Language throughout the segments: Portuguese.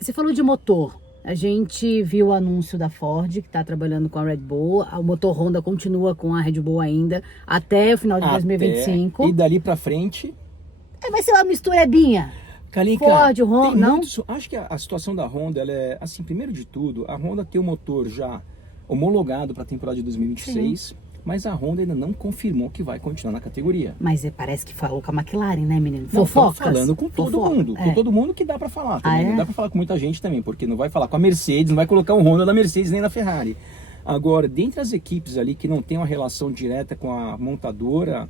Você falou de motor. A gente viu o anúncio da Ford, que está trabalhando com a Red Bull. O motor Honda continua com a Red Bull ainda, até o final de 2025. E dali pra frente... Vai ser uma misturebinha. Kalinka, Ford, Honda, não? Acho que a situação da Honda, ela é, assim, primeiro de tudo, a Honda tem o motor já homologado para a temporada de 2026, sim, mas a Honda ainda não confirmou que vai continuar na categoria. Mas parece que falou com a McLaren, né, menino? Não, falando com todo mundo, com todo mundo que dá para falar também. Não dá para falar com muita gente também, porque não vai falar com a Mercedes, não vai colocar um Honda da Mercedes nem da Ferrari. Agora, dentre as equipes ali que não tem uma relação direta com a montadora,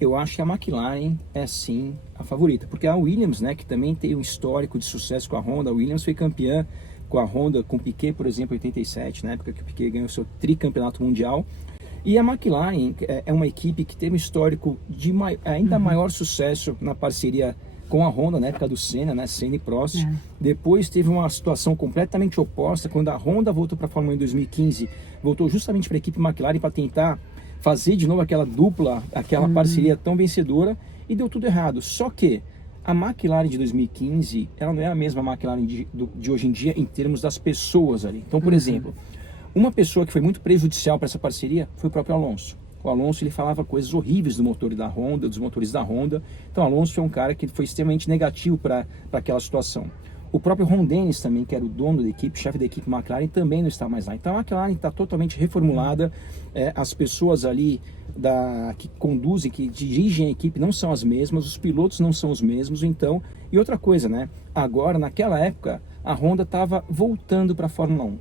eu acho que a McLaren é sim a favorita, porque a Williams, né, que também tem um histórico de sucesso com a Honda, a Williams foi campeã com a Honda, com o Piquet, por exemplo, em 87, na época que o Piquet ganhou seu tricampeonato mundial. E a McLaren é uma equipe que teve um histórico de ainda maior sucesso na parceria com a Honda, na época do Senna, né, Senna e Prost. Depois teve uma situação completamente oposta, quando a Honda voltou para a Fórmula 1 em 2015, voltou justamente para a equipe McLaren para tentar fazer de novo aquela dupla, aquela parceria tão vencedora, e deu tudo errado. Só que a McLaren de 2015, ela não é a mesma McLaren de hoje em dia em termos das pessoas ali. Então, por exemplo, uma pessoa que foi muito prejudicial para essa parceria foi o próprio Alonso. O Alonso, ele falava coisas horríveis do motor da Honda, dos motores da Honda. Então, o Alonso foi um cara que foi extremamente negativo para aquela situação. O próprio Ron Dennis também, que era o dono da equipe, chefe da equipe McLaren, também não está mais lá. Então a McLaren está totalmente reformulada, as pessoas ali que conduzem, que dirigem a equipe não são as mesmas, os pilotos não são os mesmos, então... E outra coisa, né? Agora, naquela época, a Honda estava voltando para a Fórmula 1.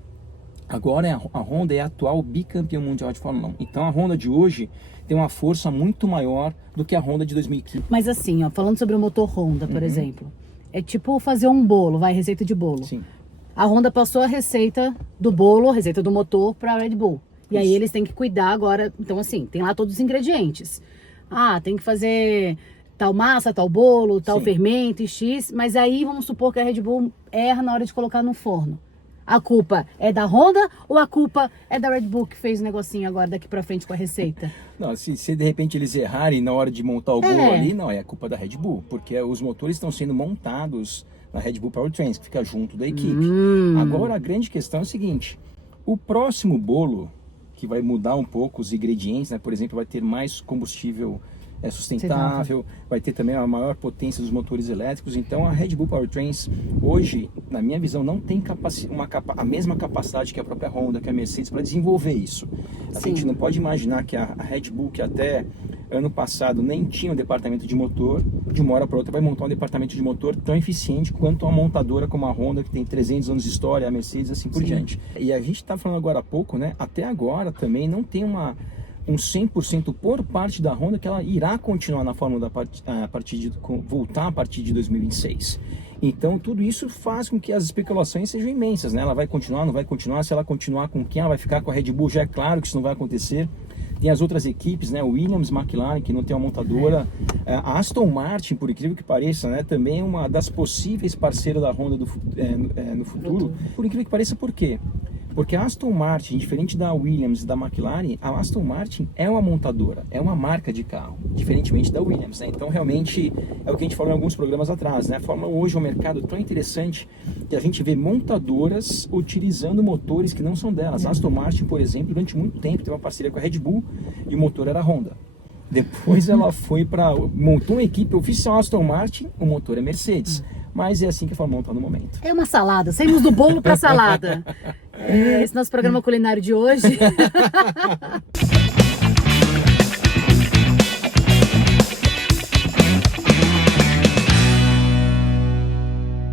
Agora a Honda é a atual bicampeã mundial de Fórmula 1. Então a Honda de hoje tem uma força muito maior do que a Honda de 2015. Mas assim, ó, falando sobre o motor Honda, por exemplo... É tipo fazer um bolo, receita de bolo. Sim. A Honda passou a receita do bolo, a receita do motor para a Red Bull. E aí eles têm que cuidar agora. Então assim, tem lá todos os ingredientes. Tem que fazer tal massa, tal bolo, tal fermento e X. Mas aí vamos supor que a Red Bull erra na hora de colocar no forno. A culpa é da Honda ou a culpa é da Red Bull que fez o negocinho agora daqui pra frente com a receita? Não, se de repente eles errarem na hora de montar o bolo ali, não, é a culpa da Red Bull, porque os motores estão sendo montados na Red Bull Powertrains, que fica junto da equipe. Agora a grande questão é o seguinte, o próximo bolo, que vai mudar um pouco os ingredientes, né, por exemplo, vai ter mais combustível sustentável, vai ter também a maior potência dos motores elétricos. Então a Red Bull Powertrains hoje, na minha visão, não tem a mesma capacidade que a própria Honda, que a Mercedes, para desenvolver isso. A gente não pode imaginar que a Red Bull, que até ano passado nem tinha um departamento de motor, de uma hora para outra vai montar um departamento de motor tão eficiente quanto uma montadora como a Honda, que tem 300 anos de história, a Mercedes, assim por diante. E a gente está falando agora há pouco, né? Até agora também não tem um 100% por parte da Honda que ela irá continuar na Fórmula voltar a partir de 2026. Então tudo isso faz com que as especulações sejam imensas, né? Ela vai continuar, não vai continuar, se ela continuar com quem ela vai ficar com a Red Bull, já é claro que isso não vai acontecer. Tem as outras equipes, né? Williams, McLaren, que não tem uma montadora. A Aston Martin, por incrível que pareça, né? Também é uma das possíveis parceiras da Honda no futuro. Por incrível que pareça, por quê? Porque a Aston Martin, diferente da Williams e da McLaren, a Aston Martin é uma montadora, é uma marca de carro, diferentemente da Williams, né? Então, realmente, é o que a gente falou em alguns programas atrás, né? A Fórmula 1 hoje é um mercado tão interessante que a gente vê montadoras utilizando motores que não são delas. A Aston Martin, por exemplo, durante muito tempo teve uma parceria com a Red Bull e o motor era a Honda. Depois ela montou uma equipe oficial Aston Martin, o motor é Mercedes. Mas é assim que a Fórmula 1 está no momento. É uma salada, saímos do bolo para salada. Esse é nosso programa culinário de hoje.